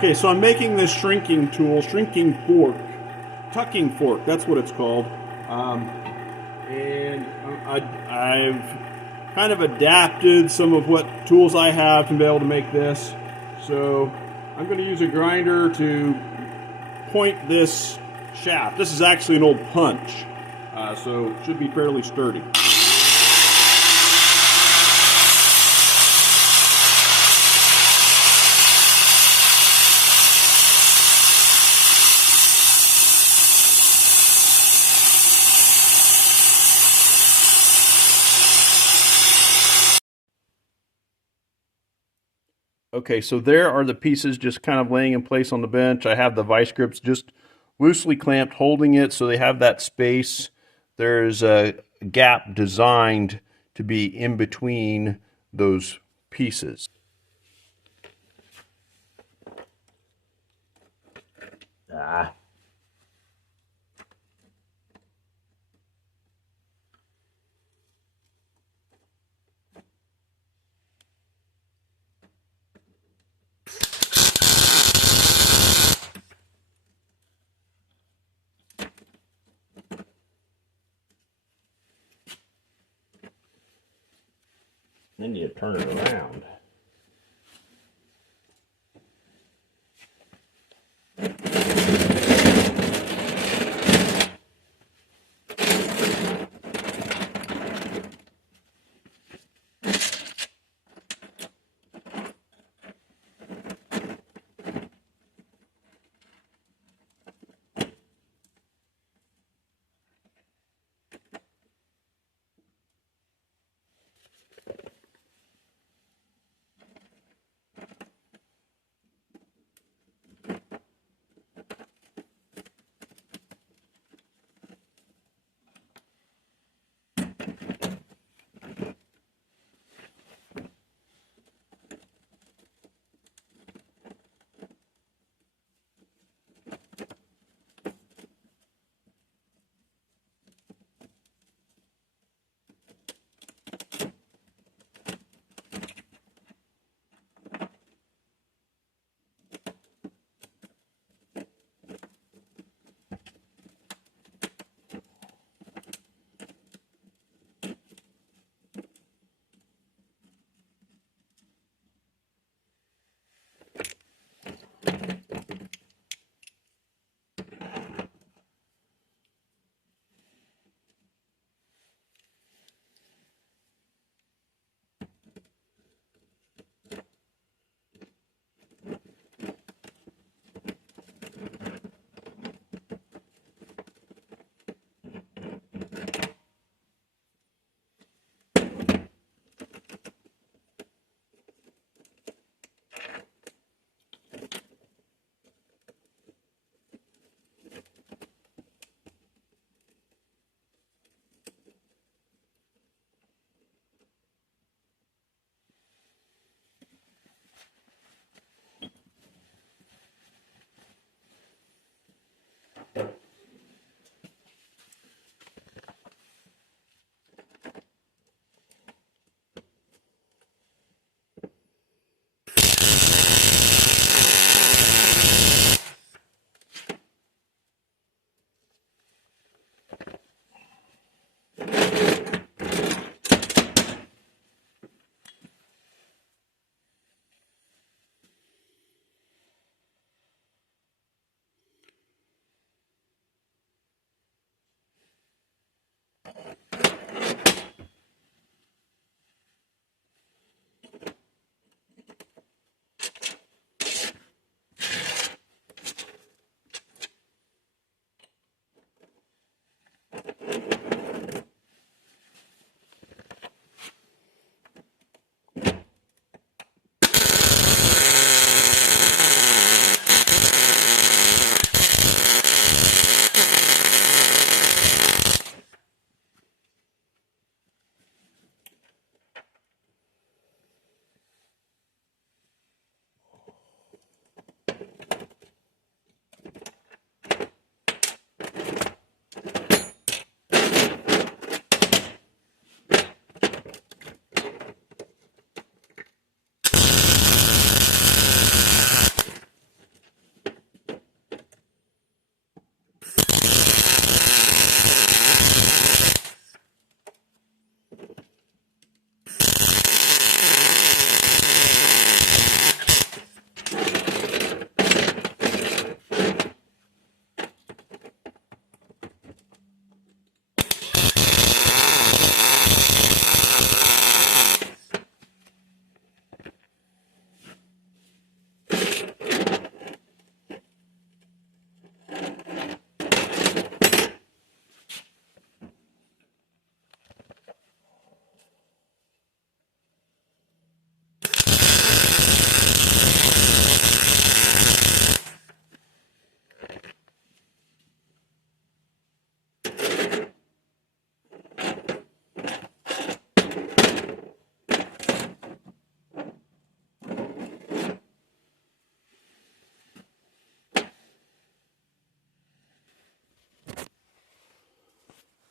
Okay, so I'm making this shrinking tool, shrinking fork, tucking fork, that's what it's called. And I've kind of adapted some of what tools I have to be able to make this. So I'm going to use a grinder to point this shaft. This is actually an old punch, so it should be fairly sturdy. Okay, so there are the pieces just kind of laying in place on the bench. I have the vice grips just loosely clamped, holding it so they have that space. There's a gap designed to be in between those pieces. Ah. Then you turn it around.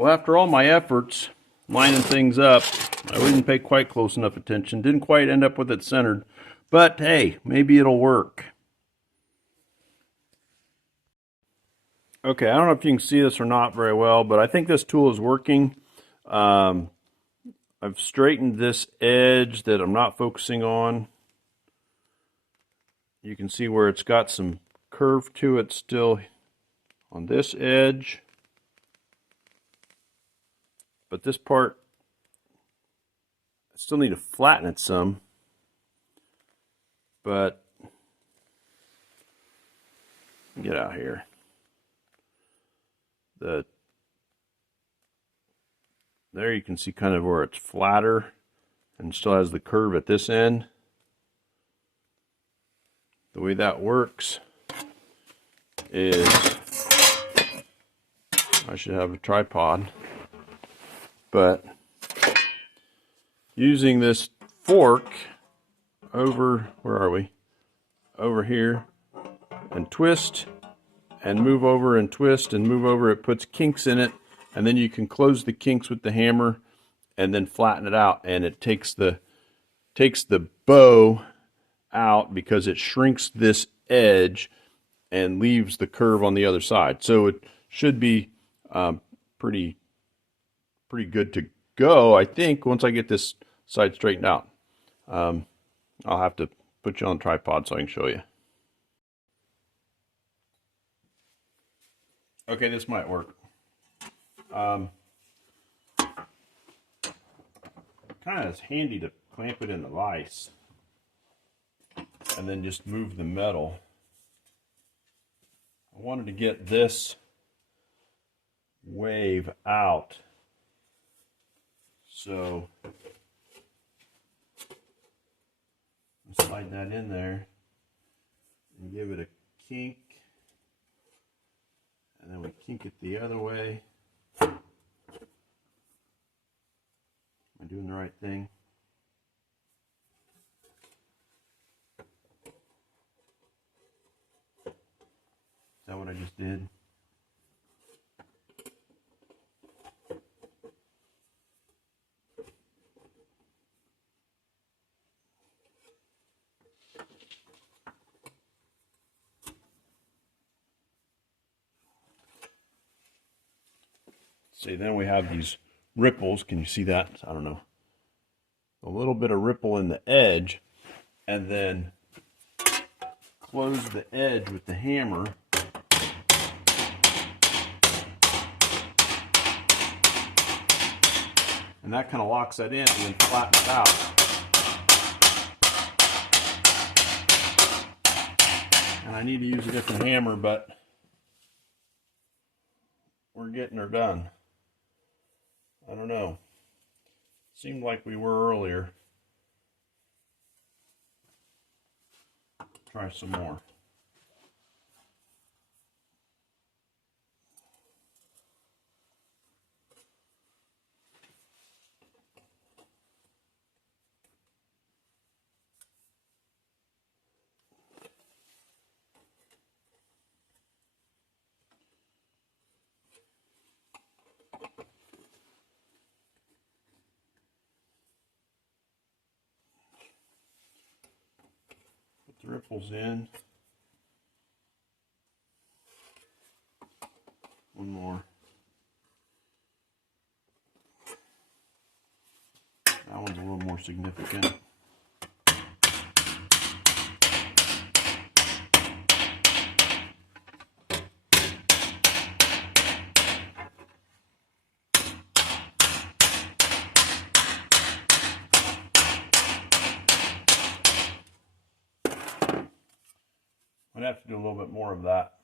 Well, after all my efforts lining things up, I didn't pay quite close enough attention. Didn't quite end up with it centered. But hey, maybe it'll work. Okay, I don't know if you can see this or not very well, but I think this tool is working. I've straightened this edge that I'm not focusing on. You can see where it's got some curve to it still on this edge. But this part, I still need to flatten it some. But, get out here. There you can see kind of where it's flatter and still has the curve at this end. The way that works is, I should have a tripod, but using this fork over, where are we? Over here, and twist and move over and twist and move over. It puts kinks in it, and then you can close the kinks with the hammer and then flatten it out, and it takes the bow out because it shrinks this edge and leaves the curve on the other side. So it should be pretty good to go, I think, once I get this side straightened out. I'll have to put you on a tripod so I can show you. Okay, this might work. Kind of is handy to clamp it in the vise and then just move the metal. I wanted to get this wave out, so slide that in there and give it a kink, and then we kink it the other way. Am I doing the right thing? Is that what I just did? See, then we have these ripples. Can you see that? I don't know. A little bit of ripple in the edge, and then close the edge with the hammer. And that kind of locks that in and then flattens it out. And I need to use a different hammer, but we're getting her done. I don't know. Seemed like we were earlier. Try some more. The ripples in. One more. That one's a little more significant. I'd have to do a little bit more of that.